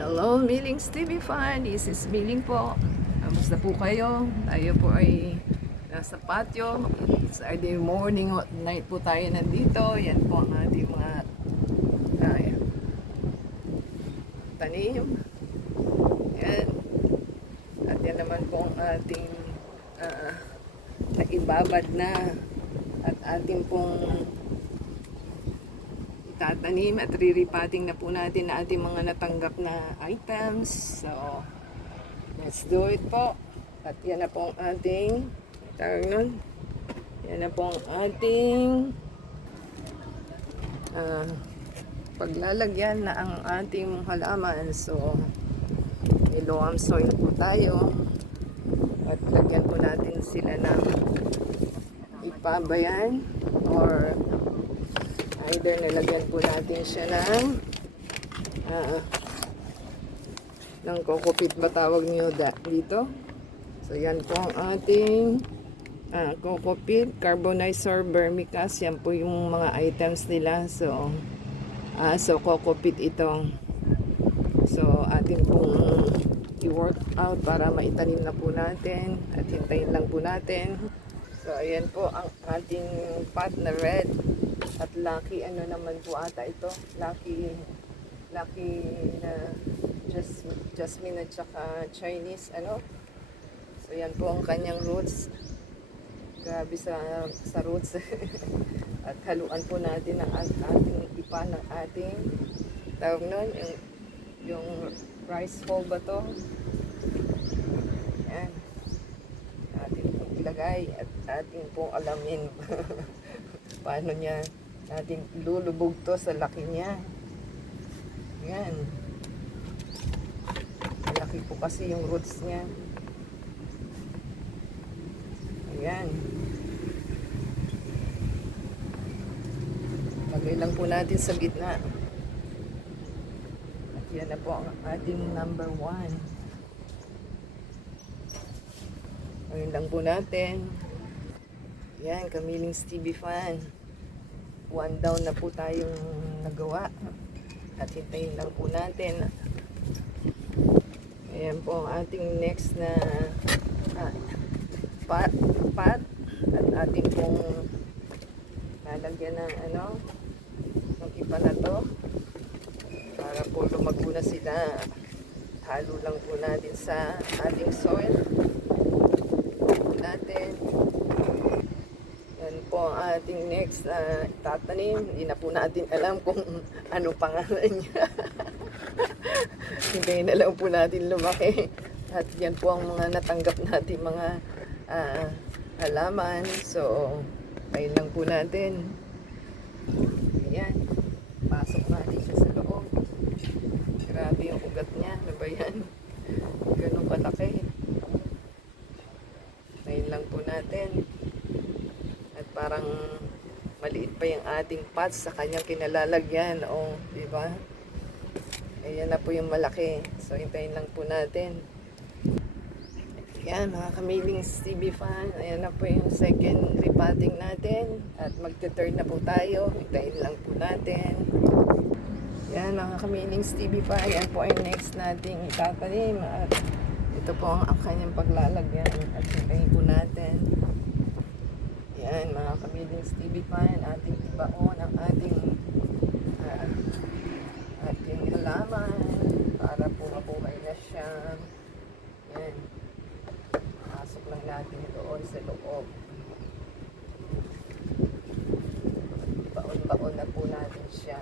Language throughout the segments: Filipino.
Hello, Millings TV fan. This is Milling po. Kamusta po kayo? Tayo po ay nasa patio. It's either morning or night po tayo nandito. Yan po ang ating mga uh, tanim. Yan. At yan naman po ang ating naibabad na at ating pong tatanim at riripating na po natin na ating mga natanggap na items. So, let's do it po. At yan na po ang ating yan na po ang ating paglalagyan na ang ating halaman. So, iloam soil po tayo at lagyan po natin sila ng ipabayan or either nilagyan po natin siya ng kokopit ba tawag niyo dito. So yan po ang ating kokopit, carbonizer, vermicast. Yan po yung mga items nila. So kokopit ito. So atin pong i-work out para maitanim na po natin at hintayin lang po natin. So ayan po ang ating pot na red. At lucky, ano naman po ata ito? Lucky na jasmine at saka Chinese, ano? So, yan po ang kanyang roots. Grabe sa roots. At haluan po natin ang ating ipa ng ating tawag nun, yung rice bowl ba to? Yan. Atin pong ilagay at atin pong alamin paano niya natin lulubog to sa laki niya. Yan. Malaki po kasi yung roots niya. Ayan. Lagay lang po natin sa gitna. At yan na po ang ating number 1. Ayun lang po natin. Yan, Kamiling's TV fan. 1 down na po tayong nagawa. At hintayin lang po natin. Ayan po ang ating next na pot. At ating pong lalagyan ng ng ipa na to. Para po lumago na sila. Halo lang po natin sa ating soil. Natin. Yan po ang ating next tatanim. Hindi na po natin alam kung ano pangalan niya. Hintayin na lang po natin lumaki. At yan po ang mga natanggap natin mga halaman. So, tayo lang po natin. Ayan. Pasok natin siya sa loob. Grabe yung ugat niya. Ano ba yan? Ganun kalaki. Tayo lang po natin. At parang maliit pa yung ating pots sa kanyang kinalalagyan. O, di ba? Ayan na po yung malaki. So, hintayin lang po natin. Ayan, mga Kamiling's TV fan. Ayan na po yung second repotting natin. At magte-third na po tayo. Hintayin lang po natin. Ayan, mga Kamiling's TV fan. Ayan po yung next nating itatanim. At ito po ang kanyang paglalagyan. At hintayin po natin. Yan, mga Kamiling's TV fan, ating ibaon ang ating halaman para po mabuhay na siya. Yan. Pasok lang natin doon sa loob. Baon-baon na po natin siya.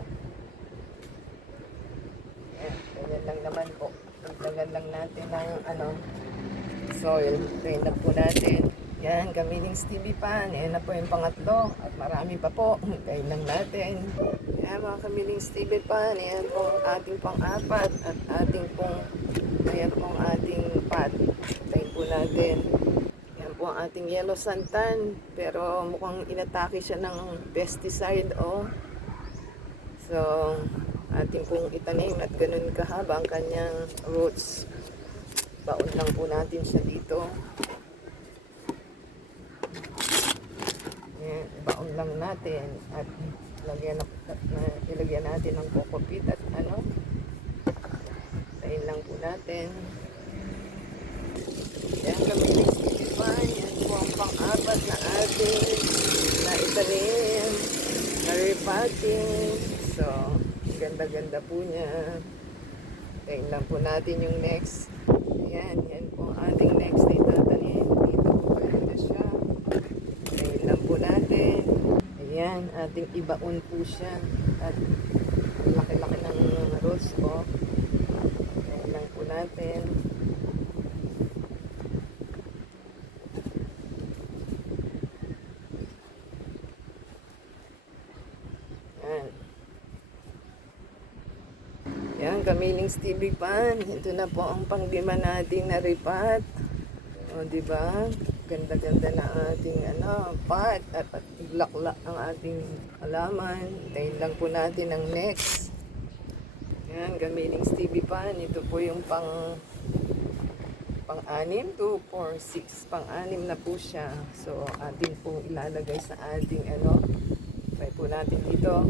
Yan, ganyan lang naman po. Pagdagan lang natin ng soil. Train na po natin. Yan, Kamiling's TV fan. Ayan na po yung pangatlo. At marami pa po. Hintayin lang natin. Yan, mga Kamiling's TV fan. Ayan po ang ating pang-apat. At ating pong, ayan po ang ating pot. Hintayin po natin. Yan po ang ating yellow santan. Pero mukhang inatake siya ng pesticide. So, ating pong itanim at ganun kahaba ang kanyang roots. Baon lang po natin siya dito. Baon lang natin at ilagyan natin ng kokopit at natin. Yan, kamiling silipan. Yan po ang pang-apat na ating na itanim, na repotting. So, ganda-ganda po niya. Tingnan lang po natin yung next. Ayan, yan po ang ating next na itatanim. Dito po ganda siya. Tingnan lang po natin. Ayan, ating ibaon po siya. At laki-laki ng roots po. Tingnan lang po natin. Ayan. Yan, kamiling Stevie Pan. Ito na po ang panglima nating naripat. O, di ba? Ganda-ganda na ating pot at laklak ang ating halaman. Hintayin lang po natin ang next. Yan, kamiling Stevie Pan. Ito po yung pang-anim, 2, 4, 6. Pang-anim na po siya. So, atin pong ilalagay sa ating try po natin dito.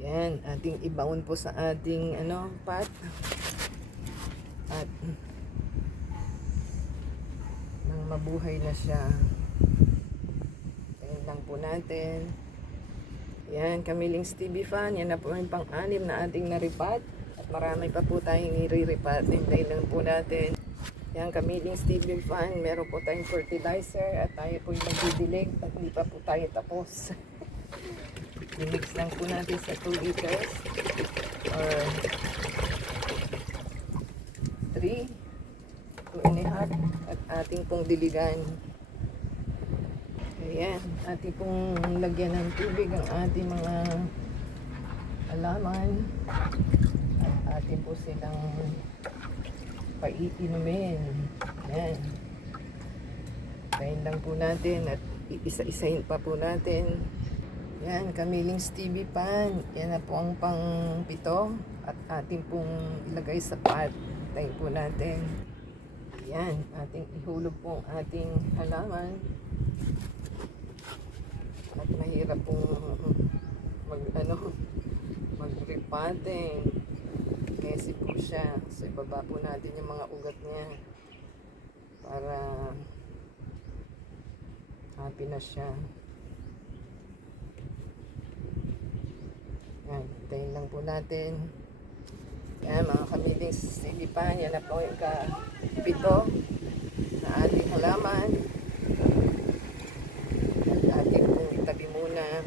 Yan, ating ibaon po sa ating pot. At nang mabuhay na siya. Tingnan lang po natin. Yan, kamiling Stevie Pan. Yan na po yung pang-anim na ating naripat. At marami pa po tayong niriripat. Hintayin lang po natin. Yan, kamiling Stevie Pan. Meron po tayong fertilizer at tayo po yung magdidilig at hindi pa po tayo tapos. I-mix lang po natin sa 2 liters or 3, 2.5 at ating pong diligan. Ayan, ating pong lagyan ng tubig ang ating mga halaman at ating po silang paiinumin. Ayan. Tayin lang po natin at isa-isahin pa po natin. Yan, kamiling Stevie Pan. Yan na po ang pang-pito at ating pong ilagay sa pot. Tayo po natin. Yan, ating ihulog po ang ating halaman. At mahirap pong mag-repotting. Kasi po siya. So, ibaba po natin yung mga ugat niya para happy na siya. Yan, hintayin lang po natin. Yan, mga kamiling Stevie Pan. Yan na po yung ka-pito na ating halaman. At ating pong itabi muna.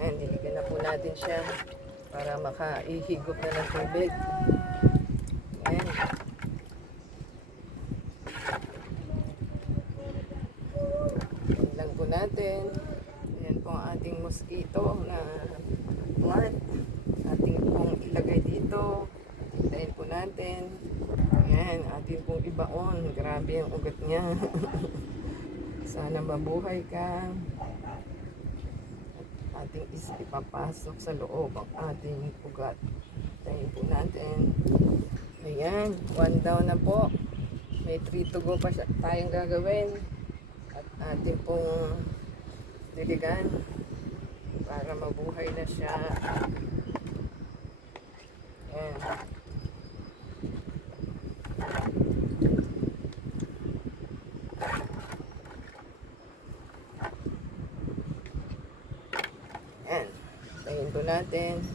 Yan, niligan na po natin siya para makaihigop na ng tubig. Yan. Yan lang po natin. Yan po ang ating mosquito na plant. Ating pong ilagay dito. Hintayin po natin. Ayan, ating pong ibaon. Grabe ang ugat niya. Sana mabuhay ka. At ating ipapasok sa loob ang ating ugat. Hintayin po natin. Ayan, 1 down na po. May 3 to go pa tayong gagawin. At ating pong diligan para mabuhay na siya. Ayan. Ayan. Tayin po natin.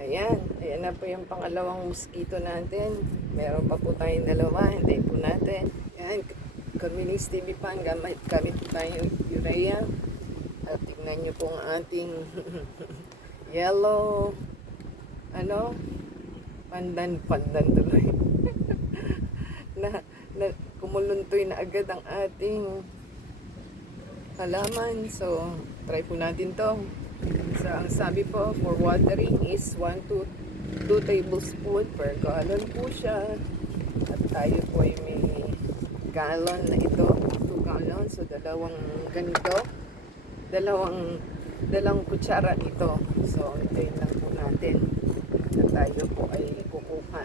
Ayan. Ayan na po yung pangalawang mosquito natin. Meron pa po tayong dalawa. Hintayin po natin. Ayan. Kamiling Stevie Pan. Gamit po tayong urea. At tignan nyo po ang ating yellow pandan tuloy. na kumuluntoy na agad ang ating halaman. So, try po natin to. So, ang sabi po for watering is 1 to 2 tablespoon per gallon po siya. At tayo po ay may gallon na ito. 2 gallon. So, dalawang ganito. Dalawang kutsara nito. So, hintayin lang po natin na tayo po ay kukuha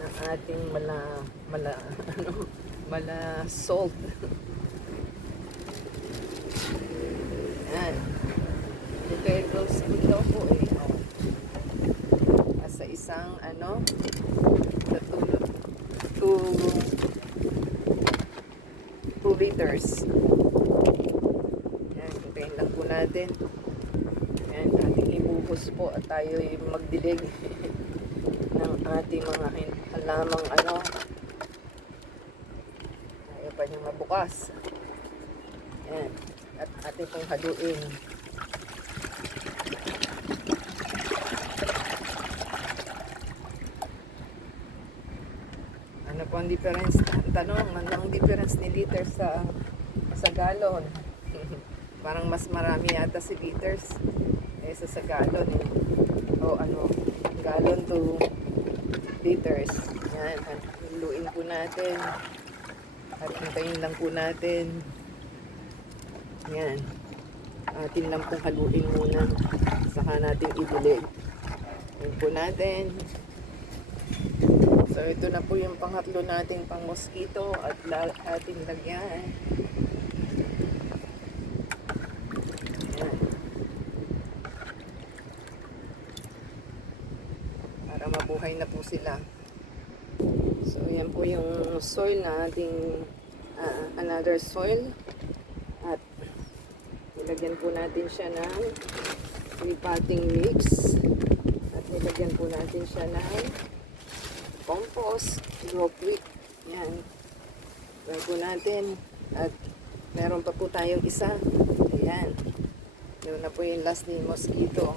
ng ating mala salt. Yan. Ito yung salt daw po eh. Asa isa liters. Yan, hintayin lang po natin. Yan, ating ibuhos po at tayo magdilig ng ating mga halamang ayaw pa niyang mabukas. Yan, at ating pong haluin. Ano po ang difference? Tanong, ano ang difference ni liters sa gallon? Parang mas marami yata si liters kaysa sa gallon eh. O gallon to liters. Yan, haluin po natin. At hintayin lang po natin. Yan. Atin lang pong haluin muna. Saka natin idilig. Yan po natin. So, ito na po yung pangatlo nating pang mosquito at ating lagyan. Ayan. Para mabuhay na po sila. So, yan po yung soil na ating another soil. At nilagyan po natin siya ng repotting mix. At nilagyan po natin siya ng compost, grow quick. Yan. Try po natin. At meron pa po tayong isa. Ayan. Yun na po yung last ni mosquito.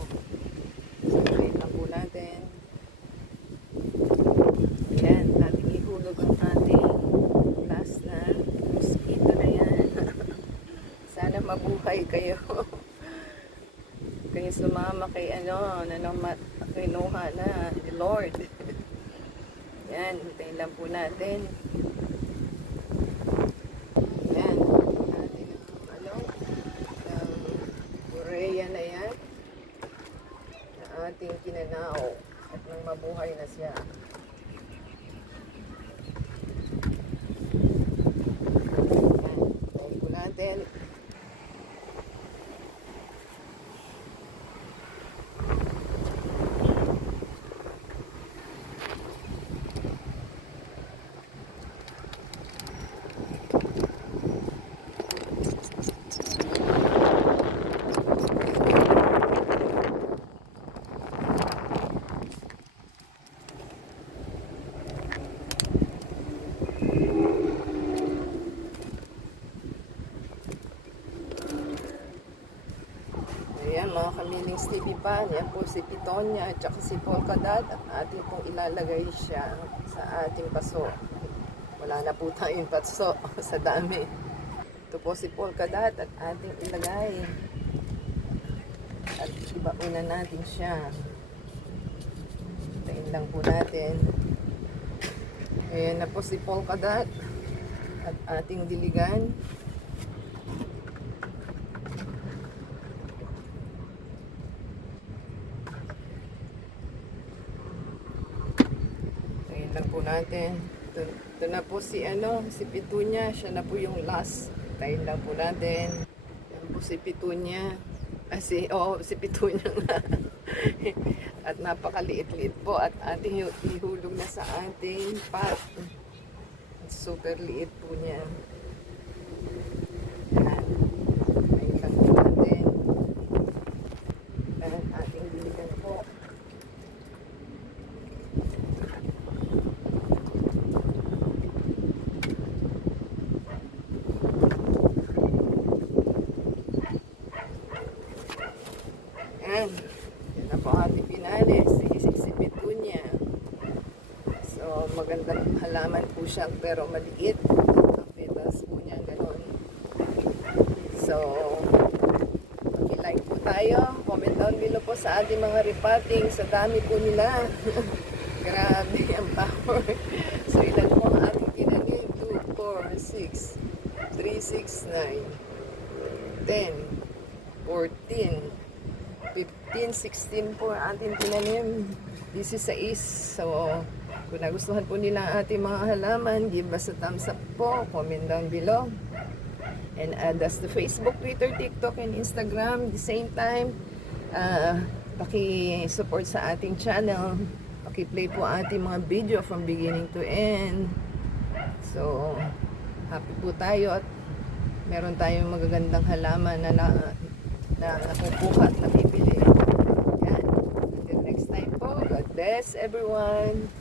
So, try lang po natin. Ayan. Ating ihulog ang ating last na mosquito na yan. Sana mabuhay kayo. Kayo sumama kay kinuha na ni Lord. Yan, hintayin lang po natin. Yan, natin ang urea na yan na ating kinanaw at nang mabuhay na siya. Yan, hintayin po natin. Ayan mga kamilings TV Pan, yan po si Pitonia at saka si Polka Dot at ating pong ilalagay siya sa ating paso. Wala na po tayong paso sa dami. Ito po si Polka Dot at ating ilagay. At ibaunan natin siya. Tayin lang po natin. Ayan na po si Polka Dot at ating diligan. Lang po natin. Ito na po si Pitunya. Siya na po yung last. Tayin lang po natin. Yan po si Pitunya. Si Pitunya nga. At napakaliit-liit po. At ating ihulog na sa ating pot. Super liit po niya. Yan. Tayin lang po natin. At ating diligan po. Yan na po ating pinali, si Pitunya. So, magandang halaman po siya, pero maliit. Ang petals po niya, gano'n. So, like po tayo. Comment down below po sa ating mga repotting. Sa dami po nila. Grabe ang power. So, ilan po ang ating tinanim? 2, 4, 6, 3, 6, 9, 10, 14, 15, 16 po ang ating tinanim. This is So, kung nagustuhan po nila ang ating mga halaman, give us a thumbs up po. Comment down below. And add us to Facebook, Twitter, TikTok, and Instagram. At the same time, paki-support sa ating channel. Paki-play po ating mga video from beginning to end. So, happy po tayo at meron tayong magagandang halaman na nakukuha at nabibili. Yan. Until next time po, God bless everyone.